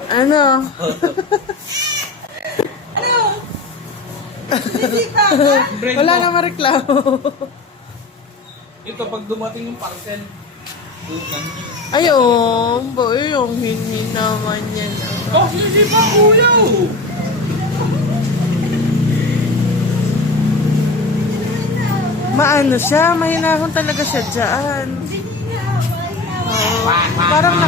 Ano? Ano? Sinisita ka? Wala na mareklamo. Ito, pag dumating yung parcel, doon Ayun, boy, yung hindi naman yan. oh, hindi pa, kuya! Maano siya, mahinahon talaga siya dyan. Parang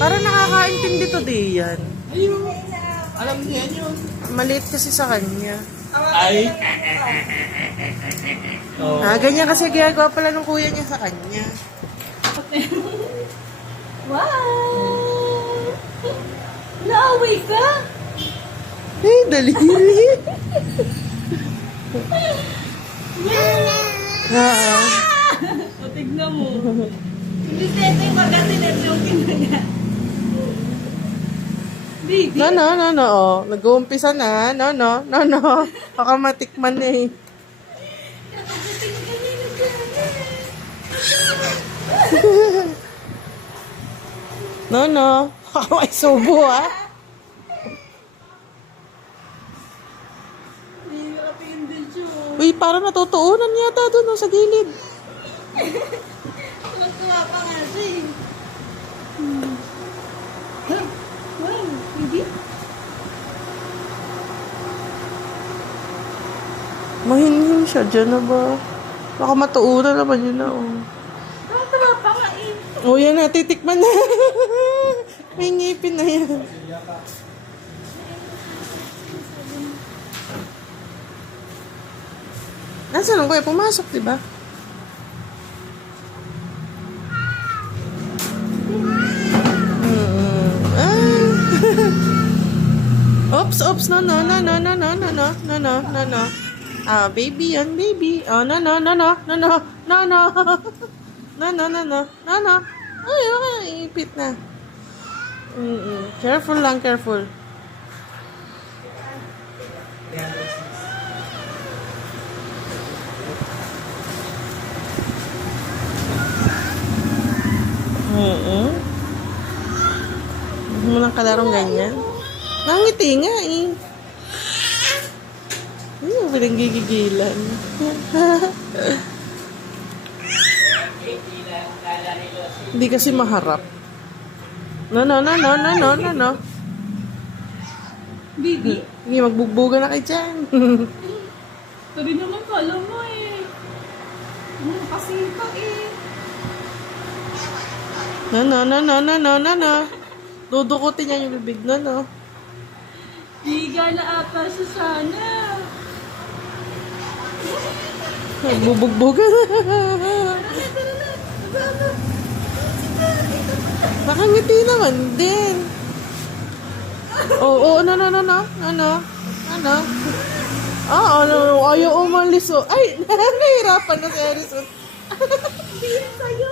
parang nakakaintindi to di yan. Ayun. Alam niya yun. Maliit kasi sa kanya. Ay. Oh. Ganyan kasi ginagawa pala ng kuya niya sa kanya. Wow! Naaway ka? Daliri. O, tignan mo. Hindi sete yung magkasinet yung kinanya. Baby. No. Oh. Nag-uumpisa na. No. Baka matikman na eh. No. Baka may subo ah. Hindi nakatingin din siya. Uy, parang natutuunan yata doon sa gilid. Tuwa pa nga siya eh. Wow, hindi? Mahinhin siya dyan na ba? Baka matuunan naman yun na oh. Tuwa pa nga eh. Oh, yan na. Titikman na. May ngipin na yan. Nasaan ang kuya? Pumasok, di ba? Oops. No. Baby yan, baby. Oh, no. No. Ay, ipit na. Careful lang, careful. Huwag mo lang kalarong ganyan. Nangiti nga eh. Pinanggigigilan. Hindi kasi maharap. No. Baby? Hindi, magbugbugan na kayo dyan. Sabi naman kala mo eh. Kasi ka eh. No. Dudukutin niya yung bibig no. Higa na ata siya sana. Bubugbugan. Nakangiti naman din. Oo, no. Ayaw umalis oh. Ay, nahihirapan na si Harrison. Hindi sa'yo.